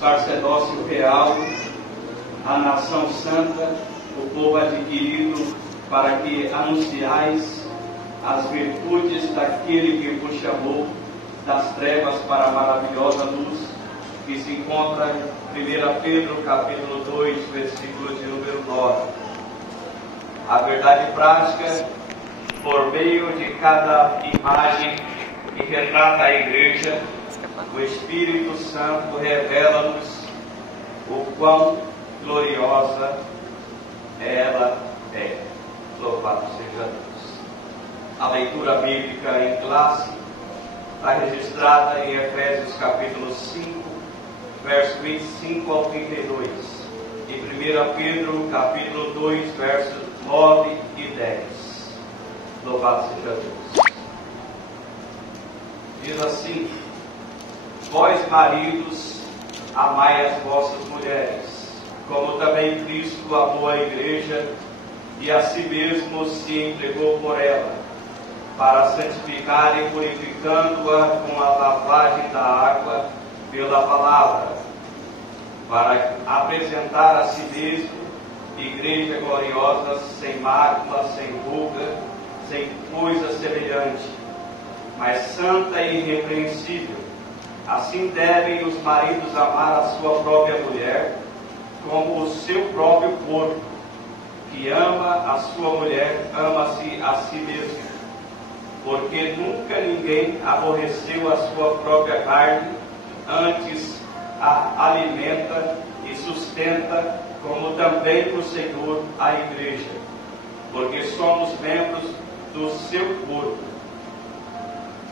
sacerdócio real, a nação santa, o povo adquirido, para que anunciais as virtudes daquele que vos chamou das trevas para a maravilhosa luz, que se encontra em 1 Pedro capítulo 2, versículo de número 9. A verdade prática, por meio de cada imagem que retrata a igreja, o Espírito Santo revela-nos o quão gloriosa ela é. Louvado seja Deus. A leitura bíblica em classe está registrada em Efésios capítulo 5, verso 25 ao 32, e 1 Pedro capítulo 2, versos 9 e 10. Louvado seja Deus. Diz assim: vós maridos, amai as vossas mulheres, como também Cristo amou a igreja e a si mesmo se entregou por ela, para santificar e purificando-a com a lavagem da água pela palavra, para apresentar a si mesmo igreja gloriosa, sem mácula, sem ruga, sem coisa semelhante, mas santa e irrepreensível. Assim devem os maridos amar a sua própria mulher, como o seu próprio corpo. Que ama a sua mulher, ama-se a si mesmo. Porque nunca ninguém aborreceu a sua própria carne, antes a alimenta e sustenta, como também o Senhor a igreja, porque somos membros do seu corpo.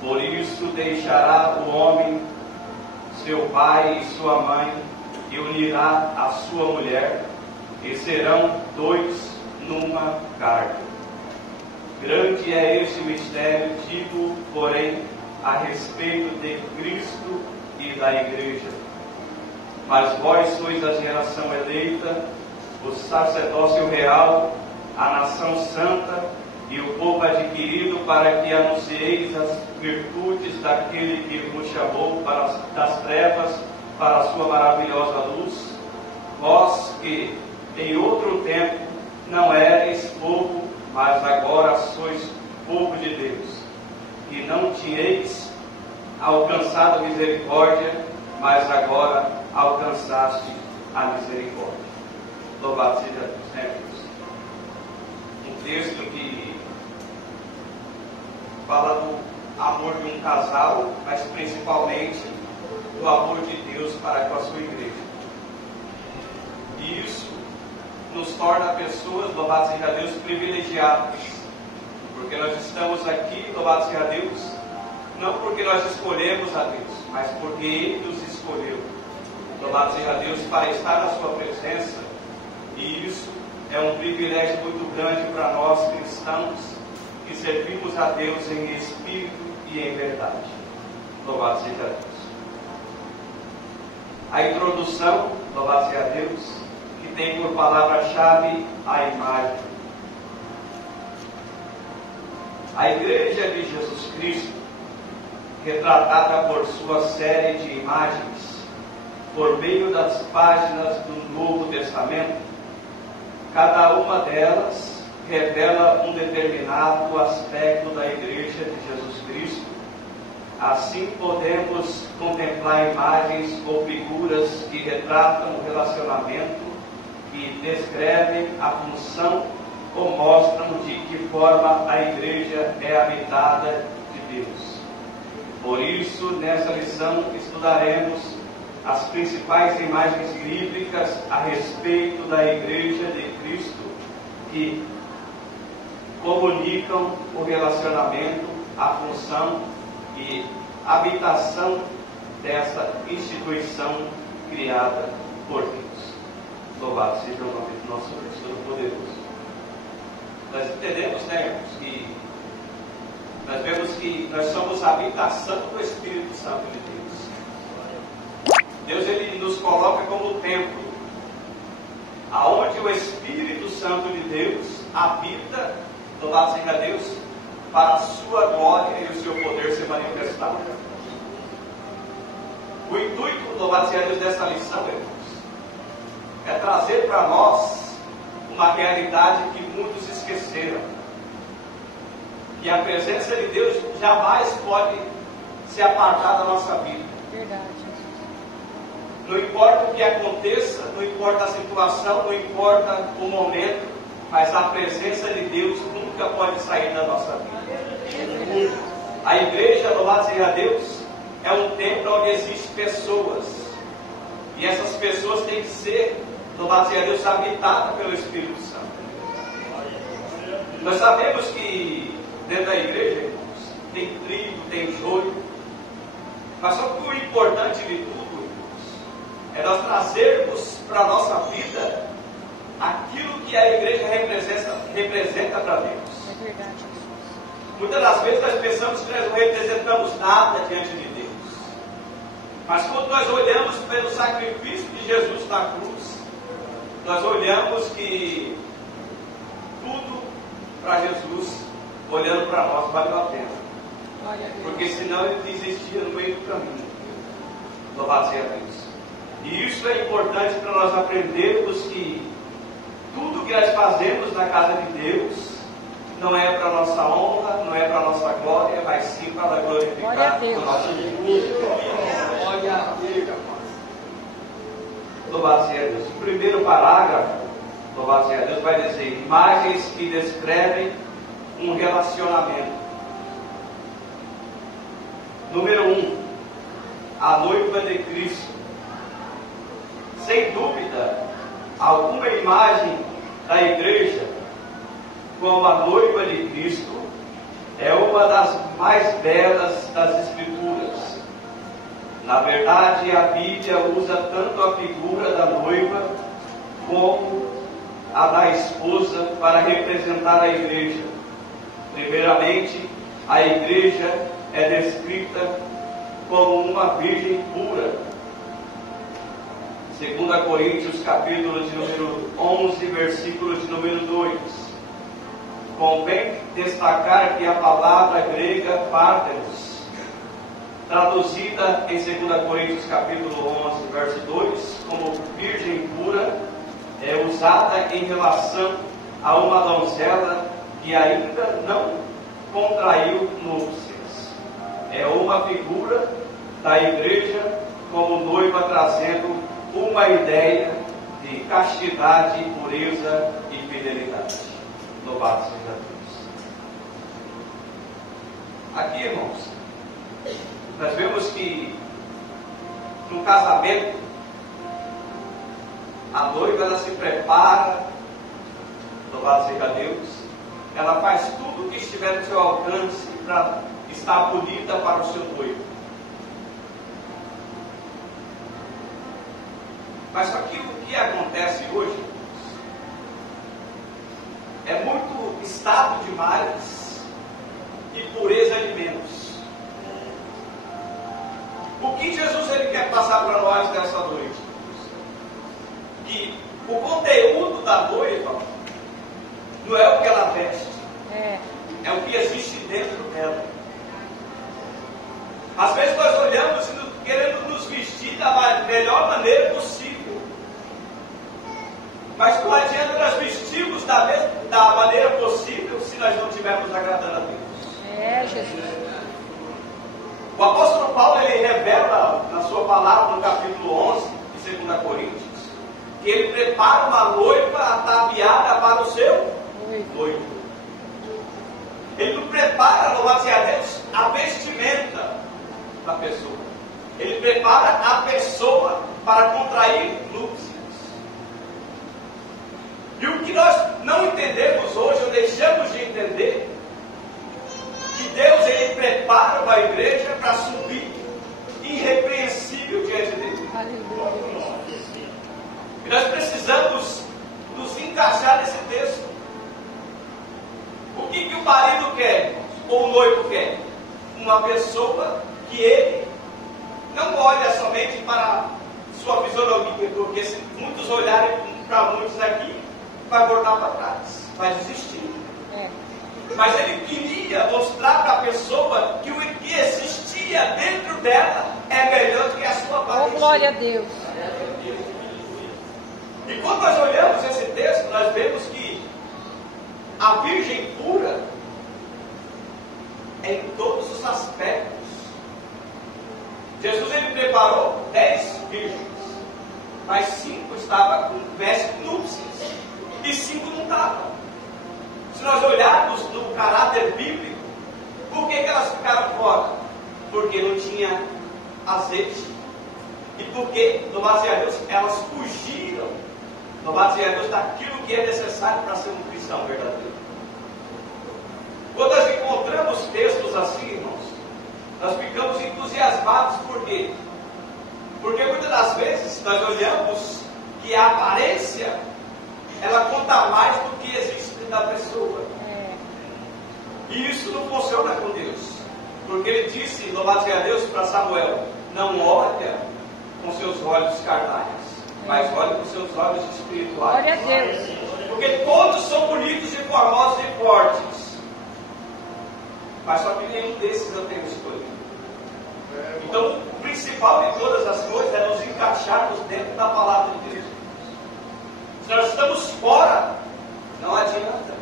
Por isso deixará o homem seu pai e sua mãe, e unirá a sua mulher, e serão dois numa carne. Grande é esse mistério, digo, porém, a respeito de Cristo e da igreja. Mas vós sois a geração eleita, o sacerdócio real, a nação santa e o povo adquirido, para que anuncieis as virtudes daquele que vos chamou das trevas para a sua maravilhosa luz. Vós que em outro tempo não erais povo, mas agora sois povo de Deus, que não tinhais alcançado misericórdia, mas agora alcançaste a misericórdia. Louvado seja Deus, né, Deus? Um texto que fala do amor de um casal, mas principalmente do amor de Deus para com a sua igreja. E isso nos torna pessoas, louvado seja Deus, privilegiadas, porque nós estamos aqui, louvado seja Deus, não porque nós escolhemos a Deus, mas porque Ele nos escolheu, louvado seja Deus, para estar na sua presença. E isso é um privilégio muito grande para nós cristãos, que servimos a Deus em espírito e em verdade. Louvado seja Deus. A introdução, louvado seja Deus, que tem por palavra-chave a imagem. A Igreja de Jesus Cristo, retratada por sua série de imagens, por meio das páginas do Novo Testamento, cada uma delas revela um determinado aspecto da Igreja de Jesus Cristo. Assim podemos contemplar imagens ou figuras que retratam o relacionamento, que descrevem a função ou mostram de que forma a igreja é habitada de Deus. Por isso, nessa lição estudaremos as principais imagens bíblicas a respeito da igreja de Cristo, que comunicam o relacionamento, a função e habitação dessa instituição criada por Deus. Louvado seja o nome do nosso Deus Todo-Poderoso. Nós entendemos, né, irmãos, que nós vemos que nós somos a habitação do Espírito Santo de Deus. Deus, Ele nos coloca como templo, aonde o Espírito Santo de Deus habita, louvado seja Deus, para a sua glória e o seu poder se manifestar. O intuito, louvado seja Deus, dessa lição, irmãos, é trazer para nós uma realidade que muitos esqueceram. Que a presença de Deus jamais pode se apartar da nossa vida. Verdade. Não importa o que aconteça, não importa a situação, não importa o momento, mas a presença de Deus nunca pode sair da nossa vida. A igreja, louvado seja Deus, é um templo onde existem pessoas. E essas pessoas têm que ser, louvado seja Deus, habitadas pelo Espírito Santo. Nós sabemos que dentro da igreja, irmãos, tem trigo, tem joio. Mas só que o importante de tudo, irmãos, é nós trazermos para a nossa vida aquilo que a igreja representa para Deus. É verdade. Muitas das vezes nós pensamos que nós não representamos nada diante de Deus. Mas quando nós olhamos pelo sacrifício de Jesus na cruz, nós olhamos que tudo para Jesus, olhando para nós, valeu a pena. Porque senão ele desistia no meio do caminho. Louvado seja Deus. E isso é importante para nós aprendermos que tudo que nós fazemos na casa de Deus não é para nossa honra, não é para nossa glória, mas sim para glorificar o nosso Deus. Glória a Deus. Louvado seja Deus. O primeiro parágrafo, louvado seja Deus, vai dizer imagens que descrevem um relacionamento. Número 1, a noiva de Cristo. Sem dúvida, alguma imagem da igreja como a noiva de Cristo é uma das mais belas das Escrituras. Na verdade, a Bíblia usa tanto a figura da noiva como a da esposa para representar a igreja. Primeiramente, a igreja é descrita como uma virgem pura. 2 Coríntios, capítulo de número 11, versículo de número 2. Convém destacar que a palavra grega parthenos, traduzida em 2 Coríntios, capítulo 11, verso 2, como virgem pura, é usada em relação a uma donzela que ainda não contraiu núpcias. É uma figura da igreja como noiva, trazendo uma ideia de castidade, pureza e fidelidade. Louvado seja Deus. Aqui, irmãos, nós vemos que no casamento a noiva ela se prepara, louvado seja Deus, ela faz tudo o que estiver no seu alcance para estar bonita para o seu noivo. Mas só que o que acontece hoje é muito estado demais e pureza de menos. O que Jesus ele quer passar para nós nessa noite? Que o conteúdo da noiva não é o que ela veste, é o que existe dentro dela. Às vezes nós olhamos e queremos nos vestir da melhor maneira possível. Mas não adianta nós vestirmos da maneira possível se nós não estivermos agradando a Deus. Jesus. O apóstolo Paulo ele revela na sua palavra no capítulo 11 de 2 Coríntios que ele prepara uma noiva ataviada para o seu noivo. Ele não prepara, louvado seja Deus, a vestimenta da pessoa. Ele prepara a pessoa para contrair núpcias. E o que nós não entendemos hoje, ou deixamos de entender, que Deus ele prepara uma igreja para subir irrepreensível diante dele. E nós precisamos nos encaixar nesse texto. O que o marido quer, ou o noivo quer? Uma pessoa que ele não olha somente para sua fisionomia, porque se muitos olharem para muitos aqui, vai voltar para trás, vai desistir. Mas ele queria mostrar para a pessoa que o que existia dentro dela é melhor do que a sua aparência. Oh, glória a Deus. E quando nós olhamos esse texto, nós vemos que a virgem pura é em todos os aspectos. Jesus ele preparou 10 virgens, mas 5 estavam com vestes núpcias e 5 não estavam. Se nós olharmos no caráter bíblico, por que elas ficaram fora? Porque não tinha azeite. E porque, louvado seja Deus, elas fugiram, louvado seja Deus, daquilo que é necessário para ser um cristão verdadeiro. Quando nós encontramos textos assim, irmãos, nós ficamos entusiasmados. Por quê? Porque muitas das vezes nós olhamos que a aparência ela conta mais do que existe dentro da pessoa. E isso não funciona com Deus. Porque ele disse, louvado seja Deus, para Samuel: não olha com seus olhos carnais, mas olha com seus olhos espirituais. Glória a Deus. Porque todos são bonitos e formosos e fortes, mas só que nenhum desses eu tenho escolhido. Então, o principal de todas as coisas é nos encaixarmos dentro da palavra de Deus. Se nós estamos fora, não adianta.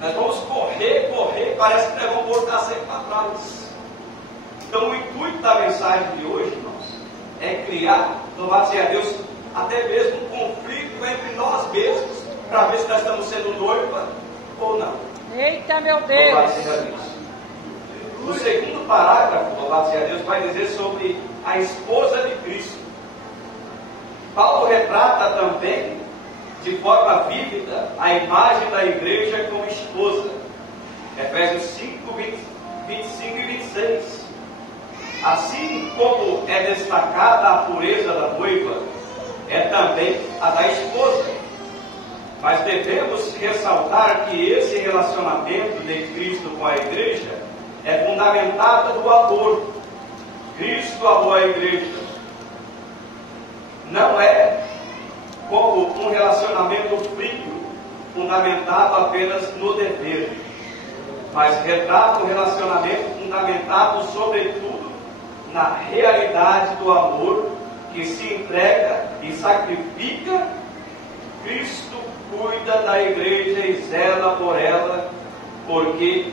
Nós vamos correr, parece que nós vamos voltar sempre para trás. Então, o intuito da mensagem de hoje, irmãos, é criar, louvado seja Deus, até mesmo um conflito entre nós mesmos, para ver se nós estamos sendo noiva ou não. Eita, meu Deus! Louvado seja Deus. No segundo parágrafo, louvado seja Deus, vai dizer sobre a esposa de Cristo. Paulo retrata também, de forma vívida, a imagem da igreja como esposa. Efésios 5, 25 e 26. Assim como é destacada a pureza da noiva, é também a da esposa. Mas devemos ressaltar que esse relacionamento de Cristo com a igreja é fundamentado no amor. Cristo amou a igreja. Não é como um relacionamento frio, fundamentado apenas no dever, mas retrata um relacionamento fundamentado sobretudo na realidade do amor que se entrega e sacrifica. Cristo cuida da igreja e zela por ela, porque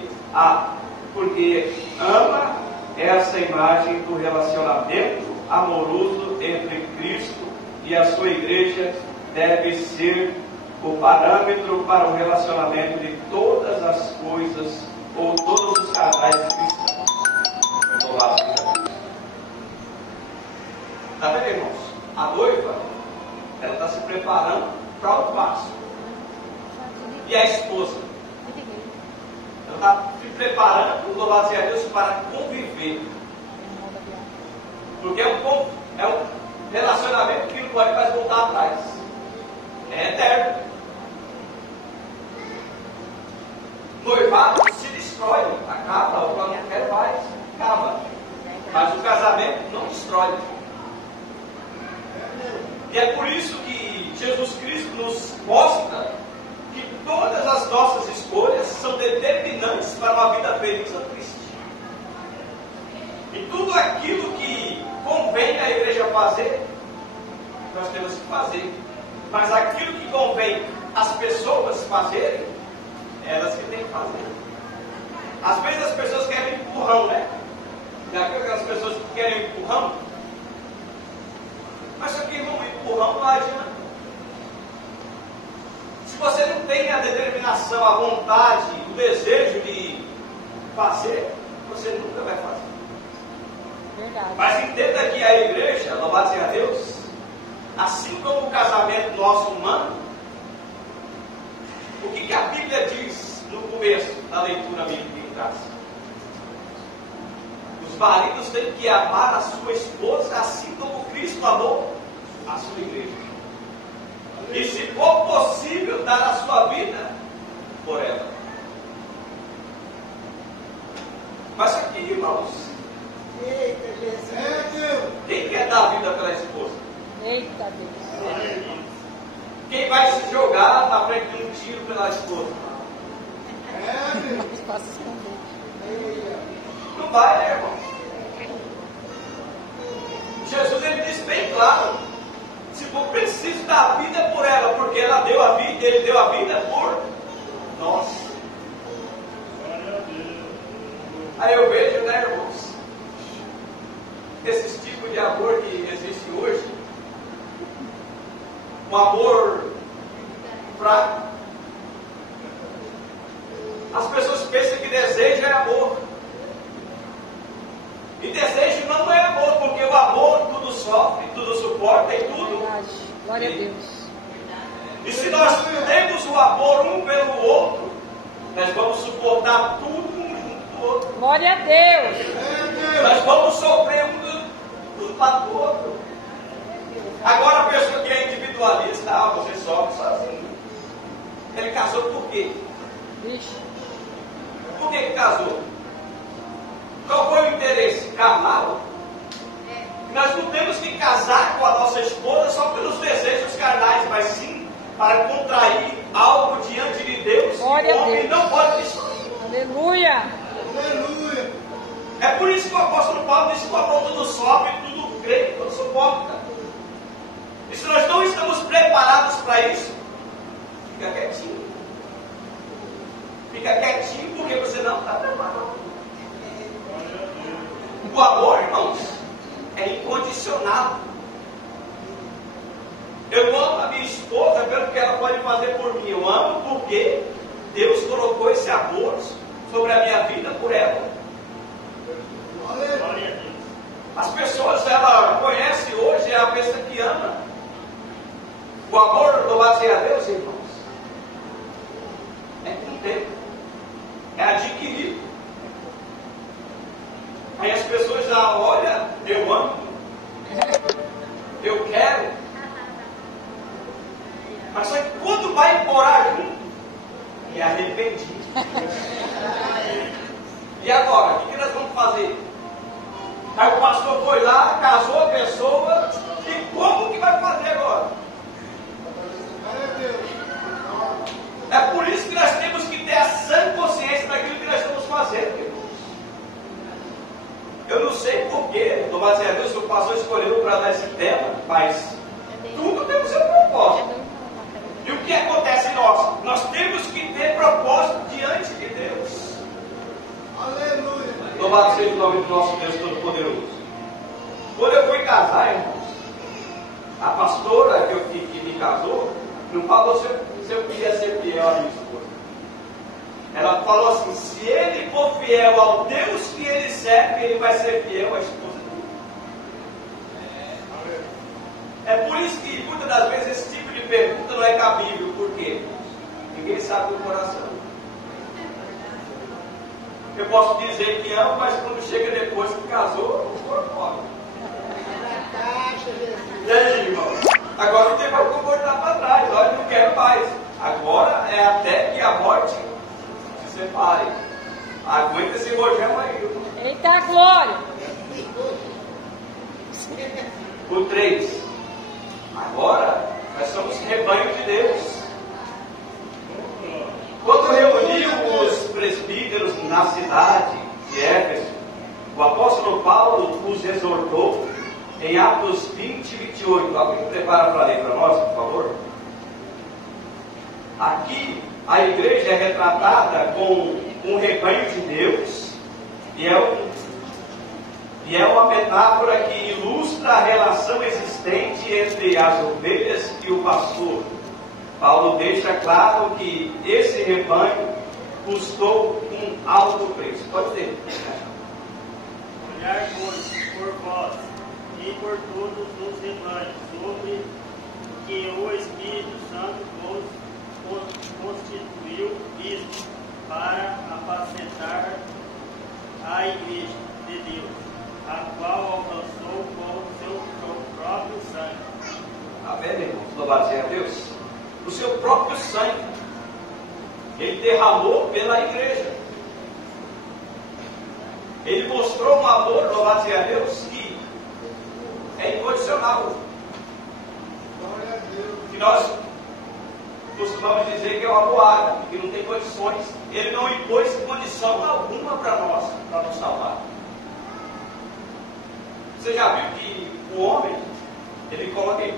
ama essa imagem do relacionamento amoroso entre Cristo e a sua igreja. Deve ser o parâmetro para o relacionamento de todas as coisas ou todos os casais cristãos. Louvado seja Deus. Está vendo, irmãos? A noiva, ela está se preparando para o passo. E a esposa, ela está se preparando, louvado seja Deus, para conviver. Porque é um relacionamento que não pode mais voltar atrás. É eterno. Noivado se destrói, acaba, ou não quer mais, acaba. Mas o casamento não destrói. E é por isso que Jesus Cristo nos mostra que todas as nossas escolhas são determinantes para uma vida feliz a Cristo. E tudo aquilo que convém a igreja fazer, nós temos que fazer. Mas aquilo que convém as pessoas fazerem, elas que têm que fazer. Às vezes as pessoas querem empurrão, né? Já viu aquelas pessoas que querem empurrão? Mas só que, irmão, empurrão não adianta. Se você não tem a determinação, a vontade, o desejo de fazer, você nunca vai fazer. Verdade. Mas entenda que a igreja, louvado seja Deus, assim como o casamento nosso humano, o que a Bíblia diz no começo da leitura bíblica em casa? Os maridos têm que amar a sua esposa assim como Cristo amou a sua igreja. E se for possível, dar a sua vida por ela. Mas aqui, irmãos, quem quer dar a vida pela esposa? Eita Deus. Quem vai se jogar na frente de um tiro pela esposa? Posso esconder. Não vai, né, irmão? Jesus ele disse bem claro: se for preciso dar a vida por ela, porque ela deu a vida, ele deu a vida por nós. Aí eu vejo, né, irmãos, esse tipo de amor que existe hoje, um amor fraco. As pessoas pensam que desejo é amor. E desejo não é amor, porque o amor tudo sofre, tudo suporta e tudo. Verdade. Glória a Deus. E se nós temos o amor um pelo outro, nós vamos suportar tudo um junto do outro. Glória a Deus. Nós vamos sofrer um lado do outro. Agora a pessoa que é individualista, você sofre sozinho. Ele casou por quê? Vixe. Por que casou? Qual foi o interesse? Carnal? Nós não temos que casar com a nossa esposa só pelos desejos carnais, mas sim para contrair algo diante de Deus. Glória O homem a Deus. não pode destruir. Aleluia. Aleluia. É por isso que o apóstolo Paulo disse que o amor tudo sofre, tudo crê, tudo suporta. E se nós não estamos preparados para isso, fica quietinho. Fica quietinho porque você não está preparado. O amor, irmãos, é incondicional. Eu amo a minha esposa pelo que ela pode fazer por mim. Eu amo porque Deus colocou esse amor sobre a minha vida por ela. As pessoas, ela conhece hoje, é a pessoa que ama. O amor, louvado seja Deus, irmãos, é com tempo, é adquirido. Aí as pessoas já olham, eu amo, eu quero, mas só que quando vai morar junto, me arrependi. E agora, o que nós vamos fazer? Aí o pastor foi lá, casou a pessoa, e como que vai fazer agora? É por isso que nós temos que ter a sã consciência daquilo que nós estamos fazendo, irmãos. Eu não sei porquê, louvado seja Deus, que o pastor escolheu para dar esse tema, mas tudo tem o seu propósito. E o que acontece em nós? Nós temos que ter propósito diante de Deus. Aleluia. Louvado seja o nome do nosso Deus Todo-Poderoso. Quando eu fui casar, irmãos, a pastora que me casou, não falou se eu queria ser fiel à minha esposa. Ela falou assim: se ele for fiel ao Deus que ele serve, ele vai ser fiel à esposa dele. É por isso que muitas das vezes esse tipo de pergunta não é cabível. Por quê? Ninguém sabe do coração. Eu posso dizer que amo, mas quando chega depois que casou, eu vou fora. E aí, irmão? Agora não tem mais como voltar para trás. Olha, não quero mais. Agora é até que a morte se separe. Aguenta esse rojão aí, irmão. Eita glória. O 3. Agora nós somos rebanho de Deus. Quando reuniu os presbíteros na cidade de Éfeso, o apóstolo Paulo os exortou em Atos 20 e 28. Alguém prepara para ler para nós, por favor? Aqui a igreja é retratada com um rebanho de Deus e é uma metáfora que ilustra a relação existente entre as ovelhas e o pastor. Paulo deixa claro que esse rebanho custou um alto preço. Pode ter. Olhar, pois, por vós e por todos os rebanhos, sobre o que o Espírito Santo vos constituiu bispo, para apacentar a igreja de Deus, a qual alcançou com o seu próprio sangue. Amém, irmãos? Louvado seja Deus. O seu próprio sangue ele derramou pela igreja. Ele mostrou um amor, louvado seja Deus, que é incondicional. Que nós costumamos dizer que é uma boada, que não tem condições. Ele não impôs condição alguma para nós, para nos salvar. Você já viu que O homem, ele coloca em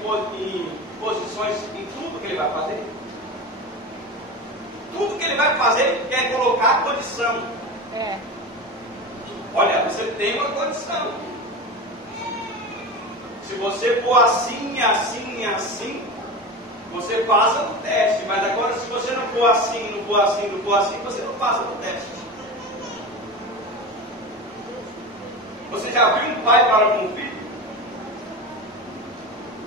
posições em tudo que ele vai fazer. Tudo que ele vai fazer, ele quer colocar a condição. É. Olha, você tem uma condição. Se você for assim, assim, assim, você passa no teste. Mas agora, se você não for assim, não for assim, não for assim, você não passa no teste. Você já viu um pai para com um filho?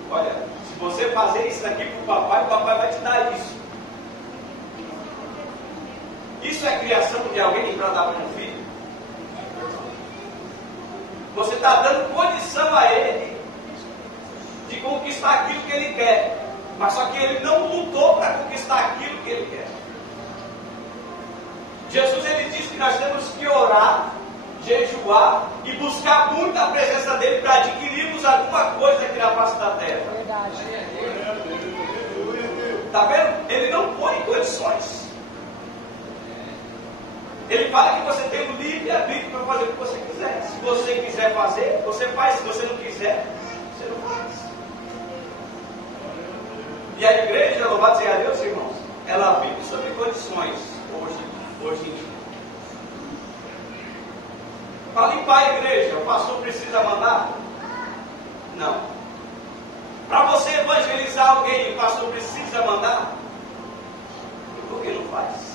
Olha, se você fazer isso aqui para o papai vai te dar isso. Isso é criação de alguém para dar para um filho? Você está dando condição a ele de conquistar aquilo que ele quer. Mas só que ele não lutou para conquistar aquilo que ele quer. Jesus, ele disse que nós temos que orar, jejuar e buscar muito a presença dele para adquirirmos alguma coisa aqui na face da terra. Verdade. Está vendo? Ele não põe condições. Ele fala que você tem o livre-arbítrio para fazer o que você quiser. Se você quiser fazer, você faz. Se você não quiser, você não faz. E a igreja, louvado seja Deus, irmãos, ela vive sob condições hoje em dia. Para limpar a igreja, o pastor precisa mandar? Não. Para você evangelizar alguém, o pastor precisa mandar? Por que não faz?